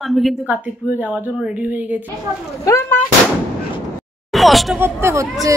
আমি কিন্তু কার্তিক পুজো যাওয়ার জন্য রেডি হয়ে গেছি। কষ্ট করতে হচ্ছে।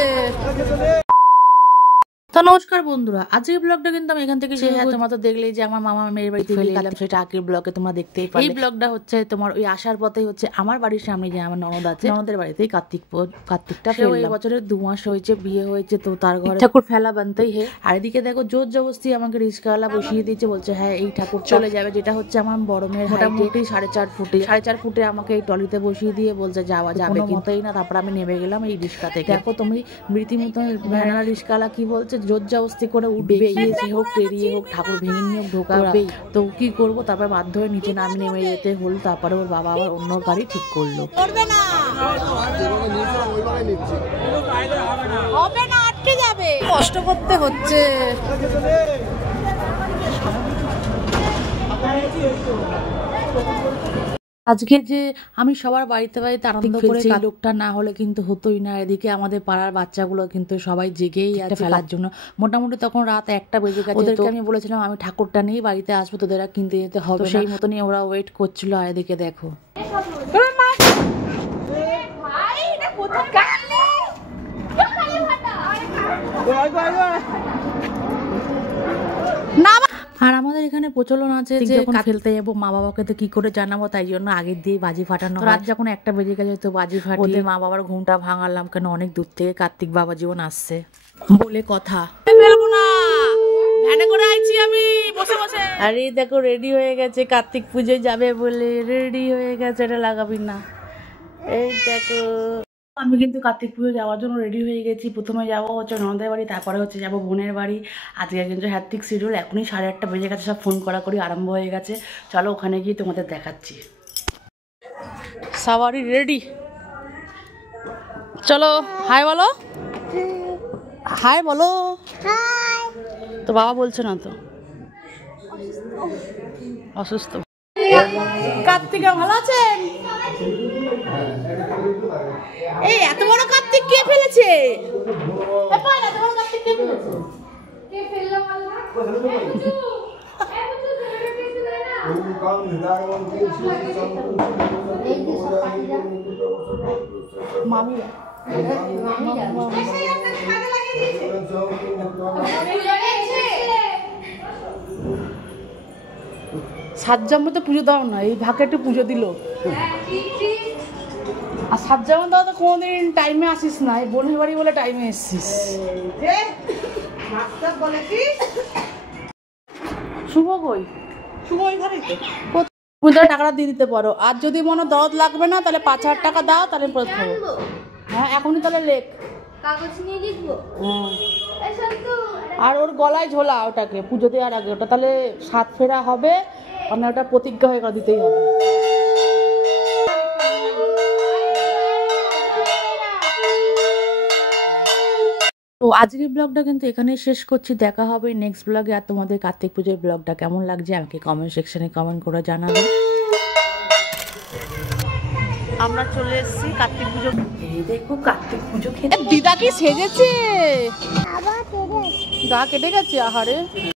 তো নমস্কার বন্ধুরা, আজকের ব্লগটা কিন্তু আমি এখান থেকে তোমরা তো দেখলেই যে আমার মামা মেয়ের বাড়িতে গেলাম, সেটা আগের ব্লগে তোমরা দেখতেই পারলে। এই ব্লগটা হচ্ছে তোমার ওই আসার পথেই হচ্ছে আমার বাড়ির সামনে যে আমার ননদ আছে, ননদের বাড়িতেই কার্তিকটা এই বছরের 2 মাস হয়েছে, বিয়ে হয়েছে, তো তার ঘরে ঠাকুর ফেলা বানতেই হে। আর এদিকে দেখো জোর জবরদস্তি আমাকে রিস্কাওয়ালা বসিয়ে দিয়েছে, বলছে হ্যাঁ এই ঠাকুর চলে যাবে, যেটা হচ্ছে আমার বড় মেয়ের মোটামুটি 4.5 ফুটে আমাকে এই টলিতে বসিয়ে দিয়ে বলছে যাওয়া যাবে কিনতেই না। তারপর আমি নেমে গেলাম এই রিস্কা থেকে। দেখো তুমি রীতিমতো ভ্যানালা রিস্কাওয়ালা কি বলছে, জোর জবরদস্তি করে উঠবে, এসে হোক টেরিয়ে হোক ঠাকুর ভেঙে নিয়ে ঢোকাবেই। তো কি করবো, তারপর বাধ্য হয়ে নিচে নামি নেমে যেতে হল। তারপরে ওর বাবা আবার অন্য গাড়ি ঠিক করলো। কষ্ট করতে হচ্ছে। আজকে যে আমি সবার বাড়িতে বাড়িতে আনন্দ করে, লোকটা না হলে কিন্তু হতোই না। এদিকে আমাদের পাড়ার বাচ্চাগুলো কিন্তু সবাই জেগেই আছে ফেলার জন্য। মোটামুটি তখন রাত 1টা বেজে গেছে। ওদেরকে আমি বলেছিলাম আমি ঠাকুরটা নিয়ে বাড়িতে আসবো, তোদের কিনতে যেতে হবে, সেই মতনই ওরা ওয়েট করছিল। আর এদিকে দেখো আর আমাদের এখানে প্রচলন আছে যে যখন খেলতে যাবো মা বাবাকে তো কি করে জানাবো, তাই জন্য আগের দিয়ে বাজি ফাটানো। রাত যখন 1টা বেজে গেছে তো বাজি ফাটিয়ে ওদের মা বাবার ঘুমটা ভাঙালাম, কেন অনেক দূর থেকে কার্তিক বাবা জীবন আসছে বলে কথা। আরে দেখো রেডি হয়ে গেছে, কার্তিক পুজোয় যাবে বলে রেডি হয়ে গেছে। এটা লাগাবি না, এই দেখো আমি কিন্তু কার্তিক পুজো যাওয়ার জন্য রেডি হয়ে গেছি। প্রথমে যাবো হচ্ছে ননদের বাড়ি, তারপরে হচ্ছে যাবো বোনের বাড়ি। আজকে কিন্তু হ্যাট্রিক শিডিউল, এখনই 8:30 বেজে গেছে, সব ফোন করাকরি আরম্ভ হয়ে গেছে। চলো ওখানে গিয়ে তোমাদের দেখাচ্ছি। সবারই রেডি, চলো হাই বলো, হাই বলো। তো বাবা বলছে না তো, অসুস্থ। কার্তিকা ভালো আছেন? এই এত বড় কার্তিক কে ফেলেছে? মামি সাতজামে তো পুজো দাও না, এই ভাগে একটু পুজো দিল। আর সাতজামে দাও তো কোনোদিন টাইমে আসিস না, এই বোনের বাড়ি বলে টাইমে এসছিস। শুভ কই? শুভ ওই ঘরেই তো। তুমি তাহলে টাকাটা দিয়ে দিতে পারো, আর যদি মনে দরদ লাগবে না তাহলে 5,000 টাকা দাও, তাহলে প্রথমে। হ্যাঁ এখনই তাহলে লেখ, কাগজ নিয়ে লিখবো। আর ওর গলায় ঝোলা ওটাকে পুজো দেওয়ার আগে, ওটা তাহলে 7 ফেরা হবে, মানে ওটা প্রতিজ্ঞা হয়ে দিতেই হবে। তো আজকের ব্লগটা কিন্তু এখানেই শেষ করছি, দেখা হবে নেক্সট ব্লগে। আর তোমাদের কার্তিক পুজোর ব্লগটা কেমন লাগছে আমাকে কমেন্ট সেকশনে কমেন্ট করে জানাবে। আমরা চলে এসেছি কার্তিক পুজো। এই দেখো কার্তিক পুজো খেতে দিদা কি সেজেছে, গা কেটে গেছে আহারে।